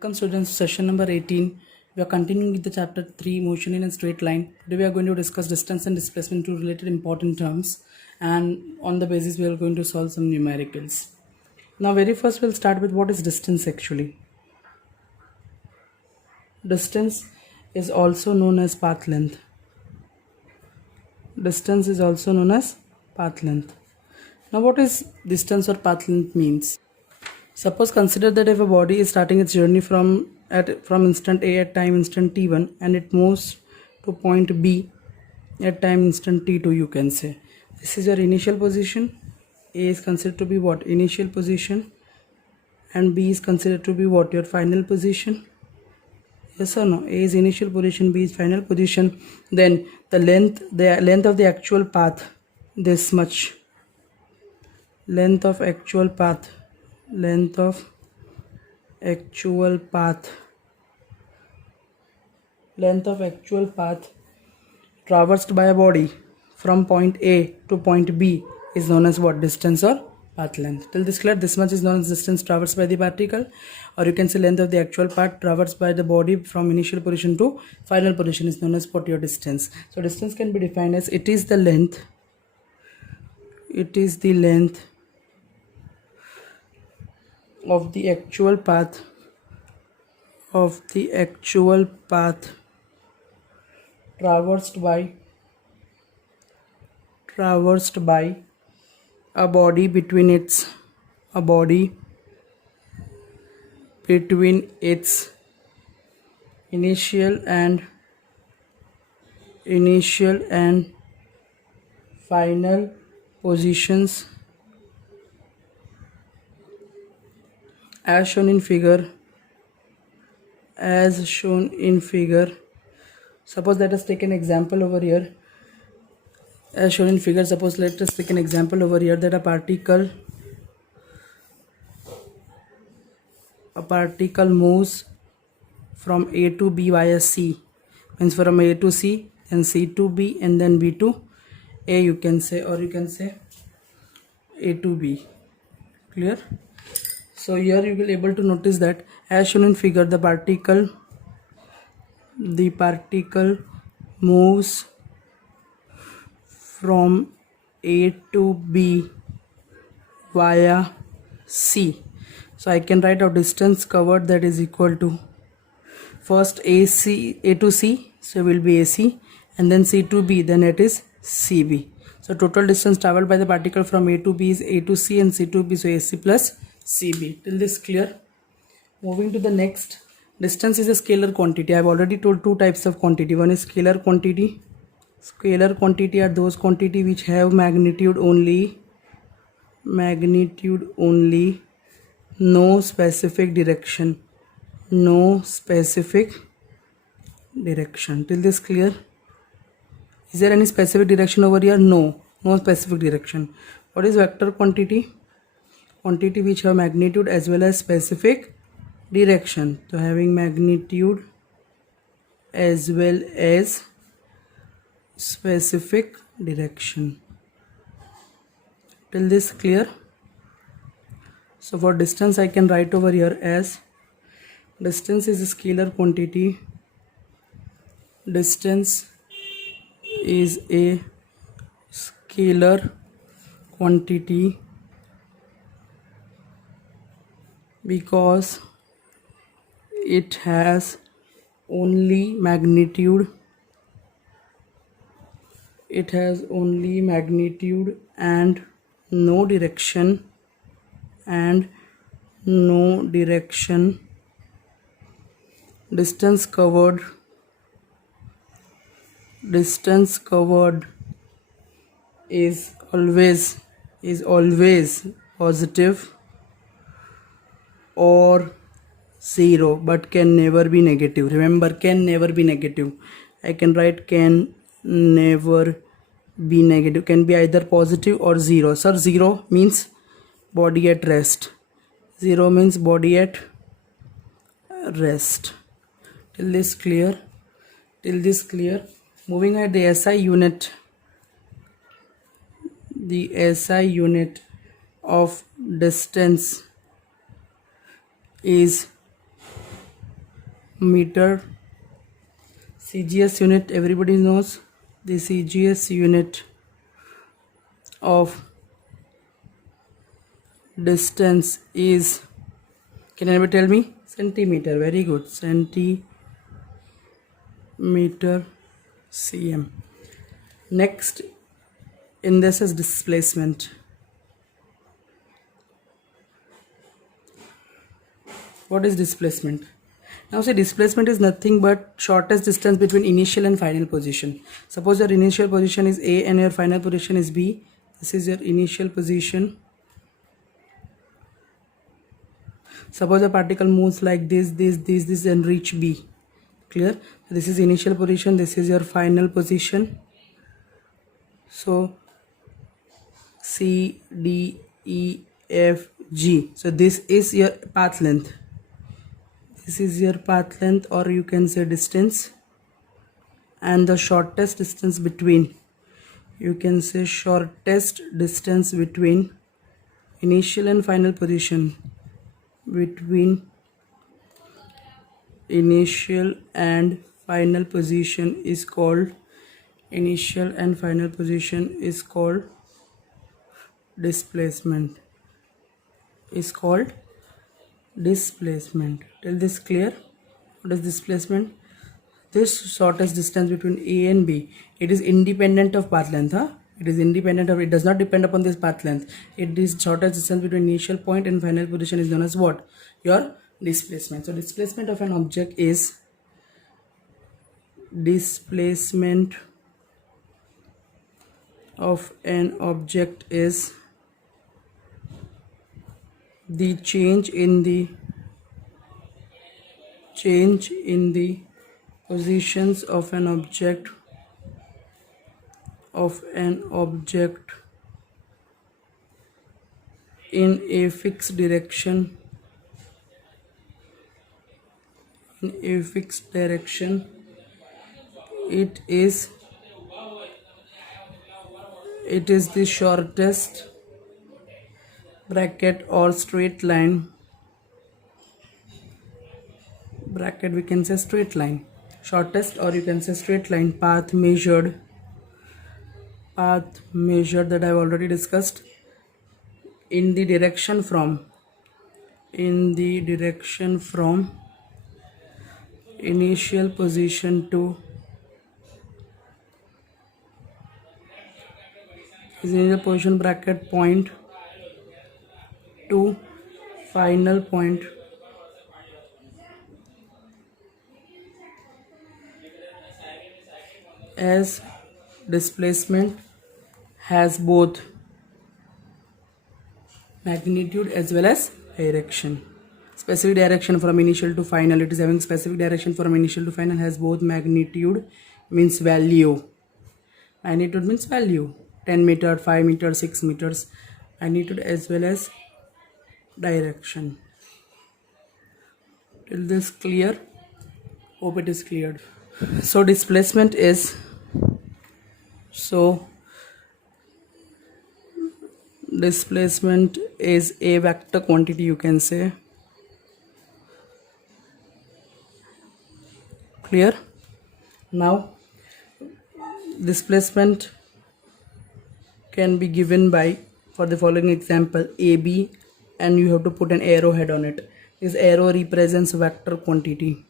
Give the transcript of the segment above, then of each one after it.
Welcome students, session number 18. We are continuing with the chapter 3, motion in a straight line. Today we are going to discuss distance and displacement, two related important terms, and on the basis we are going to solve some numericals. Now very first we'll start with what is distance actually. Distance is also known as path length. Distance is also known as path length. Now what is distance or path length means? Suppose consider that if a body is starting its journey from instant A at time instant t1 and it moves to point B at time instant t2, you can say this is your initial position. A is considered to be what? Initial position, and B is considered to be what? Your final position. Yes or no? A is initial position, B is final position. Then the length of the actual path, this much. Length of actual path traversed by a body from point A to point B is known as what? Distance or path length. Till this clear? This much is known as distance traversed by the particle, or you can say length of the actual path traversed by the body from initial position to final position is known as what? Your distance. So distance can be defined as it is the length of the actual path traversed by a body between its initial and final positions as shown in figure. Suppose let us take an example over here. As shown in figure, suppose let us take an example over here that a particle moves from A to B via C, means from A to C, then C to B, and then B to A, you can say, or you can say A to B. Clear? So here you will be able to notice that as shown in figure, the particle moves from A to B via C. So I can write our distance covered, that is equal to first A to C, so will be AC, and then C to B, then it is CB. So total distance traveled by the particle from A to B is A to C and C to B, so AC plus CB. Till this clear? Moving to the next, distance is a scalar quantity. I have already told two types of quantity. One is scalar quantity. Scalar quantity are those quantity which have magnitude only, no specific direction. Till this clear? Is there any specific direction over here? No specific direction. What is vector quantity? Quantity which have magnitude as well as specific direction. So having magnitude as well as specific direction. Till this clear? So for distance I can write over here as distance is a scalar quantity. Distance is a scalar quantity because it has only magnitude and no direction. Distance covered is always positive or zero, but can never be negative. Remember, can never be negative. I can write can never be negative. Can be either positive or zero. Sir, zero means body at rest. Till this clear? Moving at the SI unit. The SI unit of distance is meter. CGS unit, everybody knows the CGS unit of distance is, can anybody tell me? Centimeter. Very good. Centimeter cm. Next in this is displacement. What is displacement? Now say displacement is nothing but shortest distance between initial and final position. Suppose your initial position is A and your final position is B. This is your initial position. Suppose a particle moves like this and reach B. Clear? This is initial position, this is your final position. So C, D, E, F, G. So this is your path length. This is your path length, or you can say distance. And the shortest distance between, you can say shortest distance between initial and final position, between initial and final position is called, initial and final position is called displacement, is called displacement. Till this clear? What is displacement? This shortest distance between A and B, it is independent of path length. It is independent of, it does not depend upon this path length. It is shortest distance between initial point and final position is known as what? Your displacement. So displacement of an object is, displacement of an object is the change in the positions of an object in a fixed direction, it is the shortest bracket or straight line, bracket we can say straight line, shortest, or you can say straight line path measured that I've already discussed, in the direction from initial position to initial position bracket point to final point. As displacement has both magnitude as well as direction. Specific direction from initial to final, it is having specific direction from initial to final, has both magnitude means value. Magnitude means value, 10 meter, 5 meter, 6 meters, magnitude as well as direction. Till this clear? Hope it is cleared. So displacement is, displacement is a vector quantity, you can say. Clear? Now displacement can be given by, for the following example, AB, and you have to put an arrowhead on it. This arrow represents vector quantity.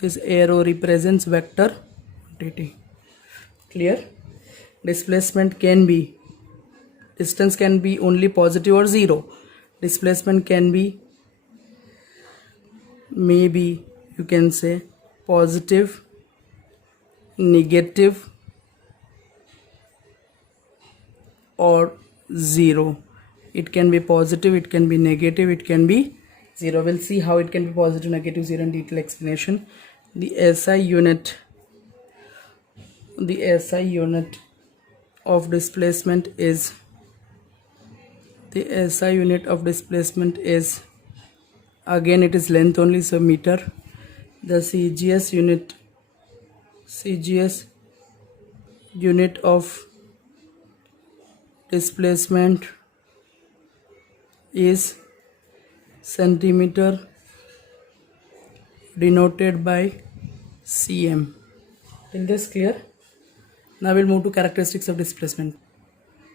This arrow represents vector quantity. Clear? Displacement can be, distance can be only positive or zero. Displacement can be, maybe you can say positive, negative, or zero. It can be positive, it can be negative, it can be zero. We'll see how it can be positive, negative, zero in detailed explanation. The SI unit of displacement is, again it is length only, so meter. The CGS unit of displacement is centimeter. denoted by cm. Till this clear? Now we'll move to characteristics of displacement.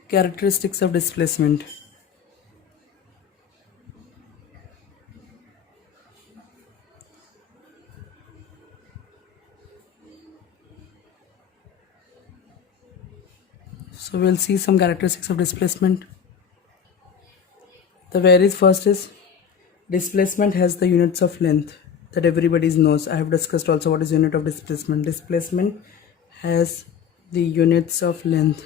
Characteristics of displacement. So we'll see some characteristics of displacement. The very first is displacement has the units of length that everybody knows. I have discussed also what is unit of displacement. Displacement has the units of length.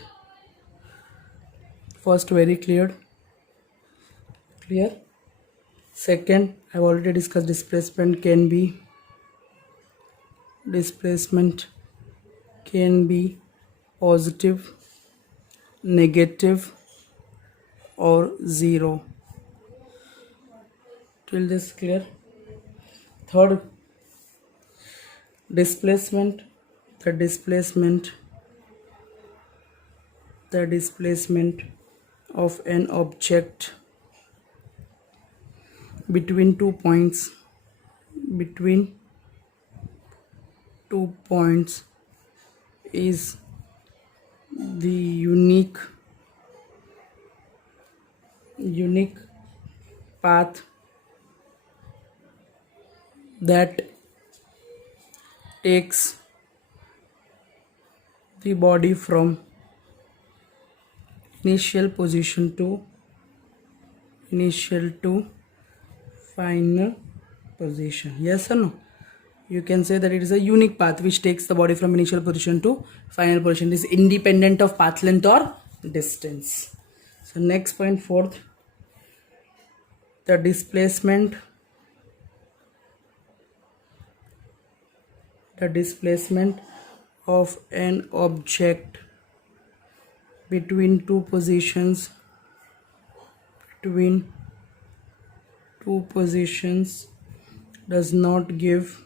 First, very clear. Second, I've already discussed displacement can be positive, negative, or zero. Till this clear? Third, displacement, the displacement of an object between 2 points is the unique path that takes the body from initial position to final position. Yes or no? You can say that it is a unique path which takes the body from initial position to final position. It is independent of path length or distance. So next point, fourth, the displacement of an object between two positions does not give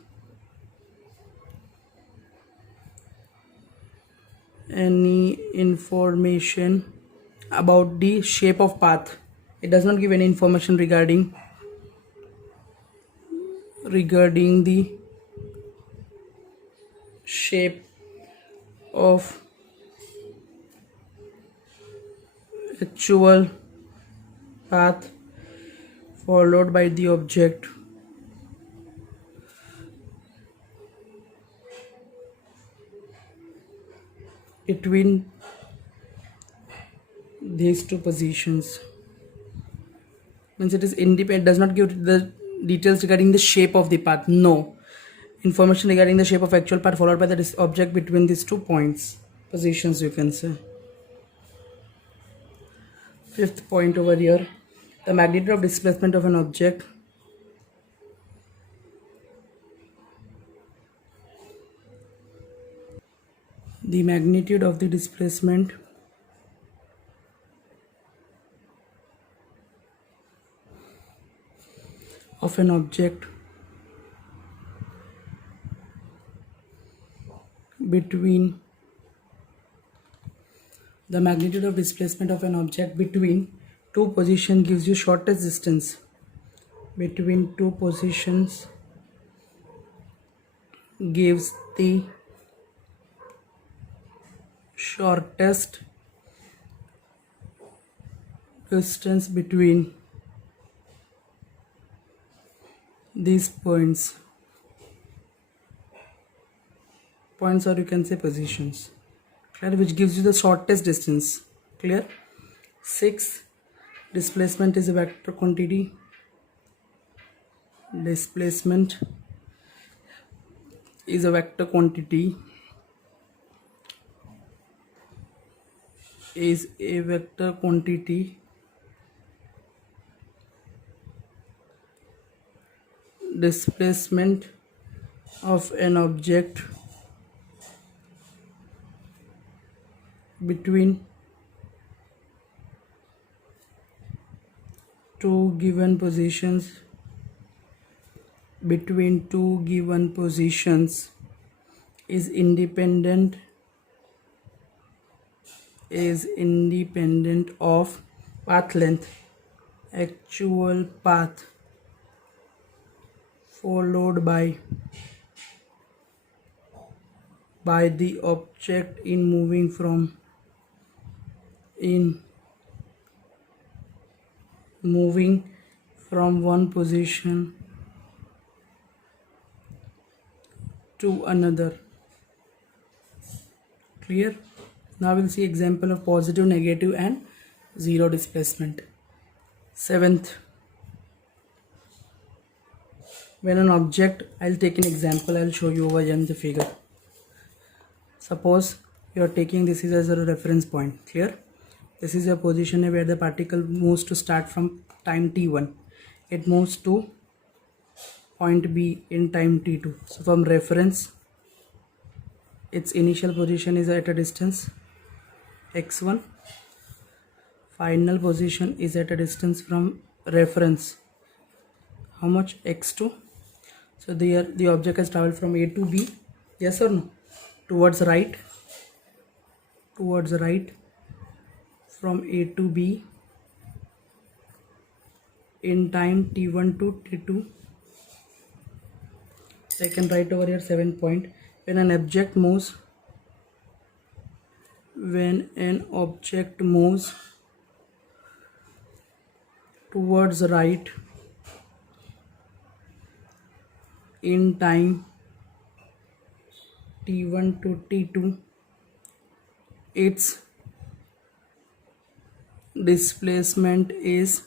any information about the shape of path. It does not give any information regarding the shape of actual path followed by the object between these two positions. Means it is independent, does not give the details regarding the shape of the path. No information regarding the shape of actual path followed by the object between these 2 positions, you can say. Fifth point over here, the magnitude of displacement of an object the magnitude of the displacement of an object between two positions gives you shortest distance between two positions gives the shortest distance between these points, or you can say positions, clear, which gives you the shortest distance. Clear. 6, displacement is a vector quantity. Displacement is a vector quantity. Displacement of an object between two given positions is independent of path length, actual path followed by the object in moving from one position to another. Clear? Now we'll see example of positive, negative and zero displacement. Seventh, when an object, I'll take an example, I'll show you over here in the figure. Suppose you are taking this is as a reference point. Clear? This is your position where the particle moves to start from time t1. It moves to point B in time t2. So from reference, its initial position is at a distance x1. Final position is at a distance from reference. How much? x2. So there the object has traveled from A to B. Yes or no? Towards right from A to B in time t1 to t2. I can write over here 7 point. When an object moves towards right in time t1 to t2, its displacement is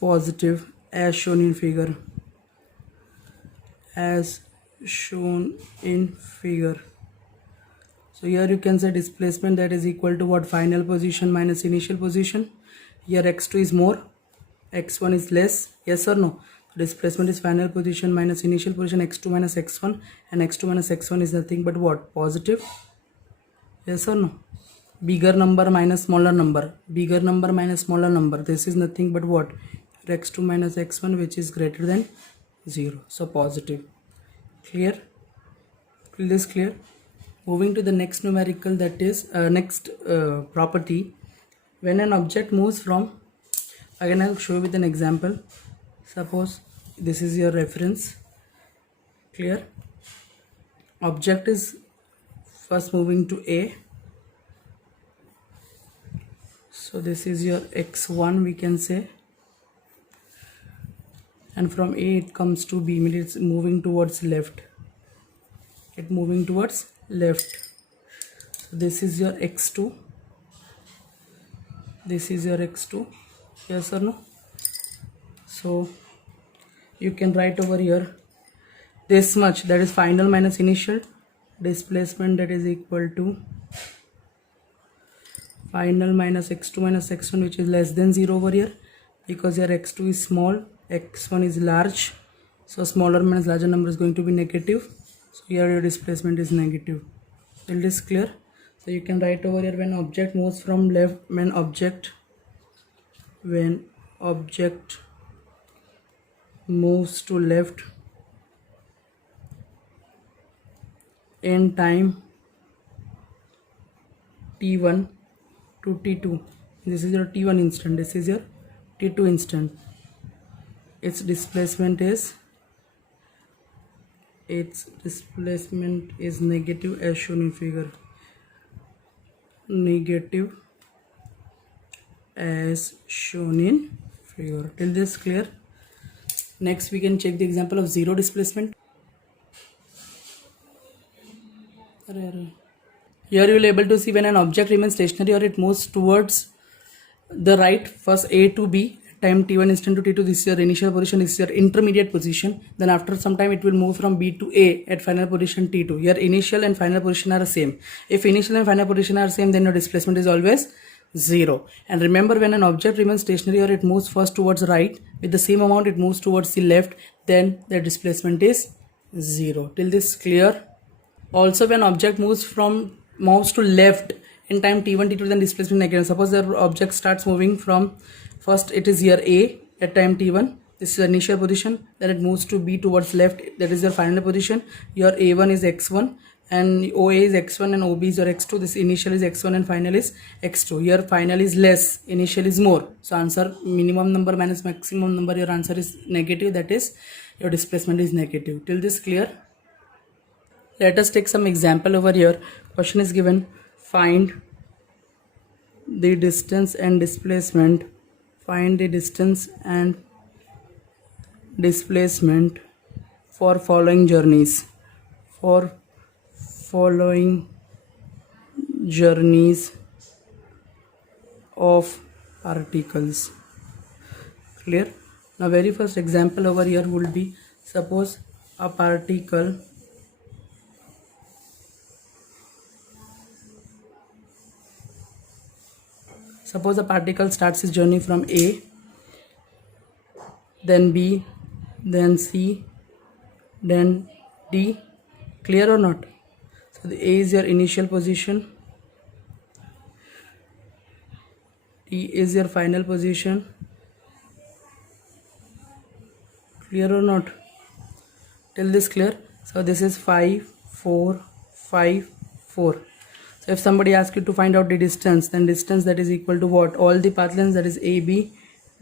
positive as shown in figure. So here you can say displacement, that is equal to what? Final position minus initial position. Here x2 is more, x1 is less. Yes or no? Displacement is final position minus initial position, x2 minus x1, and x2 minus x1 is nothing but what? Positive. Yes or no? Bigger number minus smaller number, this is nothing but what? x2 minus x1, which is greater than 0. So positive. Clear? Is this clear? Moving to the next numerical, that is property. When an object moves from, again I'll show you with an example. Suppose this is your reference. Clear? Object is first moving to A. So this is your x1, we can say, and from A it comes to B, means it's moving towards left. So this is your x2. Yes or no? So you can write over here this much, that is final minus initial displacement, that is equal to final minus x2 minus x1, which is less than 0 over here, because your x2 is small, x1 is large, so smaller minus larger number is going to be negative. So here your displacement is negative. Is this clear? So you can write over here, when object moves from left, when object moves to left in time t1 to t2, this is your t1 instant, this is your t2 instant, its displacement is negative as shown in figure. Till this clear? Next we can check the example of zero displacement. Here you will able to see when an object remains stationary or it moves towards the right, first A to B, time t1 instant to t2, this is your initial position, this is your intermediate position. Then after some time it will move from B to A at final position t2. Your initial and final position are the same. If initial and final position are same, then your displacement is always 0. And remember, when an object remains stationary or it moves first towards right, with the same amount it moves towards the left, then the displacement is 0. Till this clear? Also, when object moves to left in time t1 t2, then displacement negative. Suppose the object starts moving from, first it is here A at time t1, this is the initial position, then it moves to B towards left, that is your final position. Your A1 is x1 and OA is x1 and OB is your x2. This initial is x1 and final is x2. Here final is less, initial is more. So answer minimum number minus maximum number, your answer is negative, that is your displacement is negative. Till this clear? Let us take some example over here. Question is given, find the distance and displacement. Find the distance and displacement for following journeys. For following journeys of particles. Clear? Now very first example over here would be, suppose a particle starts its journey from A, then B, then C, then D. Clear or not? So the A is your initial position, D is your final position. Clear or not? Till this clear? So this is 5, 4, 5, 4. So if somebody asks you to find out the distance, then distance that is equal to what? All the path lengths, that is AB,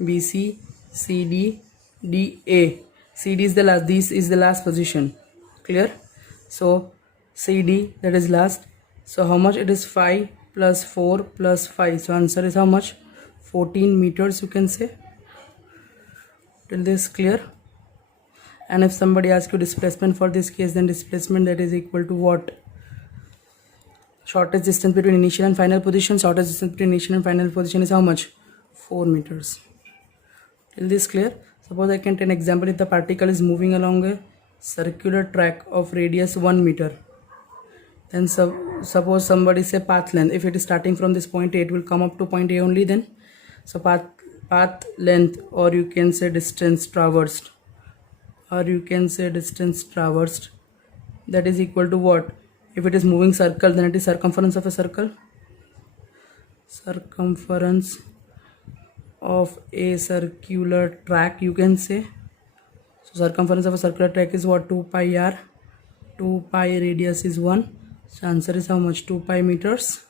BC, CD, DA. CD is the last, this is the last position. Clear? So CD, that is last. So how much it is? 5 plus 4 plus 5. So answer is how much? 14 meters, you can say. Till this clear? And if somebody asks you displacement for this case, then displacement that is equal to what? Shortest distance between initial and final position. Shortest distance between initial and final position is how much? 4 meters. Till this clear? Suppose I can take an example. If the particle is moving along a circular track of radius 1 meter, then suppose somebody say path length. If it is starting from this point A, it will come up to point A only then. So path length, or you can say distance traversed, that is equal to what? If it is moving circle, then it is circumference of a circle. Circumference of a circular track, you can say. So circumference of a circular track is what? 2 pi r. 2 pi radius is 1. So answer is how much? 2 pi meters.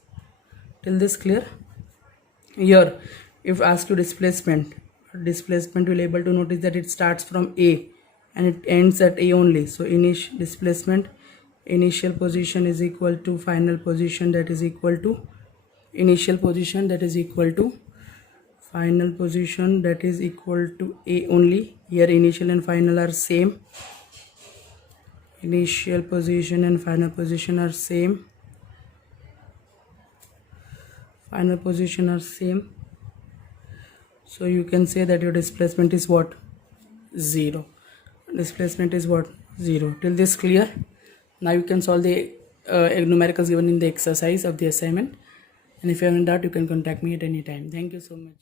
Till this clear? Here if asked you displacement will able to notice that it starts from A and it ends at A only. So displacement, initial position is equal to final position, that is equal to initial position, that is equal to final position, that is equal to A only. Here initial and final are same. Initial position and final position are same. Final position are same. So you can say that your displacement is what? 0. Displacement is what? 0. Till this clear? Now you can solve the numericals given in the exercise of the assignment. And if you have any doubt, you can contact me at any time. Thank you so much.